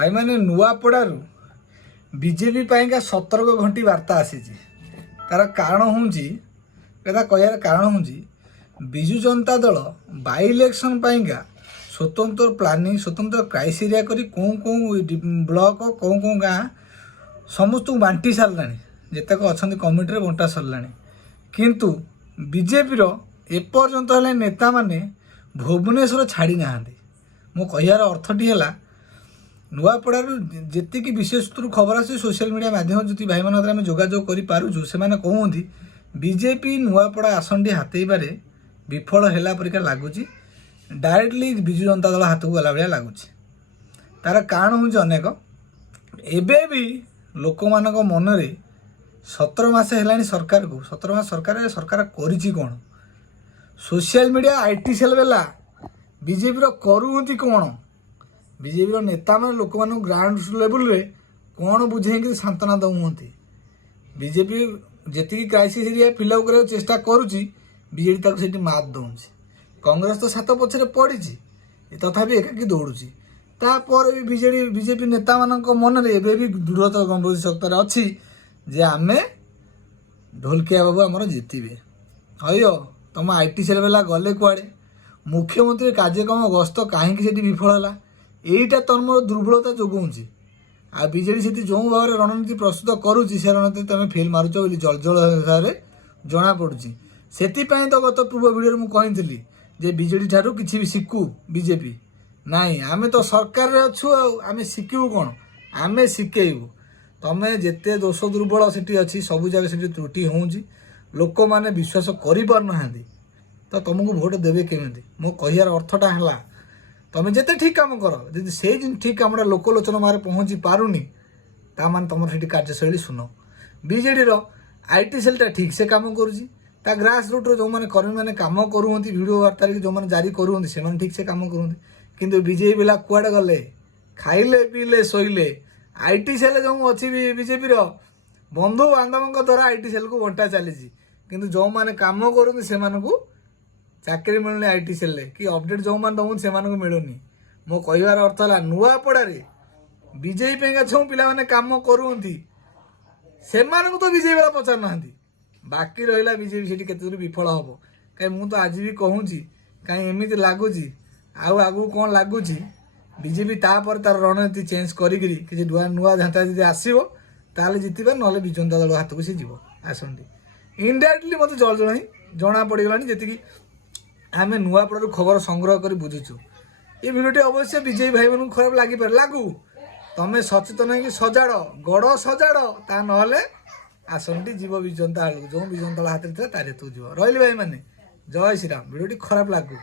भाई मैंने नुआपड़ारू बीजेपी पाइंका सतर्क घंटी वार्ता आसी तार कारण हूँ कहर कारण हूँ विजु जनता दल बाई इलेक्शन पाइंका स्वतंत्र प्लानिंग स्वतंत्र क्राइटेरिया करी कौन कौन ब्लॉक कौन कौन गाँ समस्त बांटी सारा जितक अच्छा कमिटी बंटा सरला किंतु बीजेपी एपर्यंत है नेता माने भुवनेश्वर छाड़ी ना मो कहार अर्थटी है नुआपड़ारू जी विशेषतः खबर आसे सोशल मीडिया माध्यम जो भाई मान आम जोगाजोग करूँ से कहते बीजेपी नुआपड़ा आसनटी हाथेबार विफल है परिका लगुच डायरेक्टली विजु जनता दल हाथ को गला भाया लगुच तार कारण हूँ अनेक एबे भी लोक मान मनरे 17 मास है सरकार को 17 मास सरकार सरकार करिछि कौन सोशल मीडिया आईटी सेल बेला बीजेपी करूँ कौन बीजेपी नेता मैंने लोक मान ग्राउंड लेवल रे कौन बुझे सांत्वना दौंती बीजेपी जी क्राइसिस एरिया फिलअप करने चेष्टा करुच्ची बीजेडी से मात दौर कांग्रेस तो सात पछरे पड़ी तथापि एकाकी दौड़ुची तापर भी बीजेपी नेता मान मन में एवं भी दृढ़ता गंभीर सत्तर अच्छी जे आमे ढोलकिया बाबू आमर जितबे हयो तुम आईटी सेल बेला गले कुआड़े मुख्यमंत्री कार्यक्रम गस्त कहीं विफल है यहीटा तुम दुर्बलता जोगाऊँच आ बीजेडी से जो भाव में रणनीति प्रस्तुत करुच्ची से रणनीति तुम फेल मारुच बोली जल जल जना पड़ी से तो गत पूर्व भिडियो मुझे कही जे बीजेडी ठारू किसी भी शिखु बीजेपी नाई आमे तो सरकार रे अच्छु आमे शिखिबू कौन आमे शिखेबू तमें जिते दोष दुर्बल से अच्छी सब जगह से त्रुटि हो लोक मैंने विश्वास कर तो तुमको भोट देवे केमी मो कहार अर्थटा है तुम जिते ठीक काम कर जी से ठीक कम लोकलोचन मारे पहुँची पारुनी तामान तुम से कार्यशैली शुण बीजेडी आईटी सेलटा ठीक से काम करुँची ग्रास रूट जो मैंने कर्मी मैंने कम करुँच भिडियो वार्ता जो मैंने जारी करुँच से ठीक से कम करुँच किंतु बीजेपी पिला कुआड़े गले खाइले पीले शोले आईटी सेल जो अच्छी बीजेपी बंधु बांधव द्वारा आईटी सेल को बंटा चली किंतु जो मैंने कम करुँच से चाकरी मिलूनी आईटी सेल कि अपडेट जो मैंने दौन से मिलूनी मो कहार अर्थ है नुआपड़े बीजेपी जो पे कम करुँच से तो बीजेपी पचार ना बाकी रहा बीजेपी से केत विफल हम कहीं मुझे आज भी कहूँ कहीं एमती लगुच आगू कौन लगुच बीजेपी तापर तार रणनीति चेंज करी नुआ झांटा जी आसो ताल जितबा ना विजु जनता दल हाथ को सी जीव आसंती इनडायरेक्टली मत जल जल जना पड़गला जी आम नुआपड़ारू खबर संग्रह कर बुझुचु ये भिडियोटी अवश्य बीजेपी भाई मन खराब लगे लागू तमें सचेतन है कि सजाड़ गड़ सजाड़ ता ना आसनटी जीव विजु जनता जो विजु जनता हाथ में तार तू जीव रही भाई मैंने जय श्रीराम भिडियोटी खराब लागू।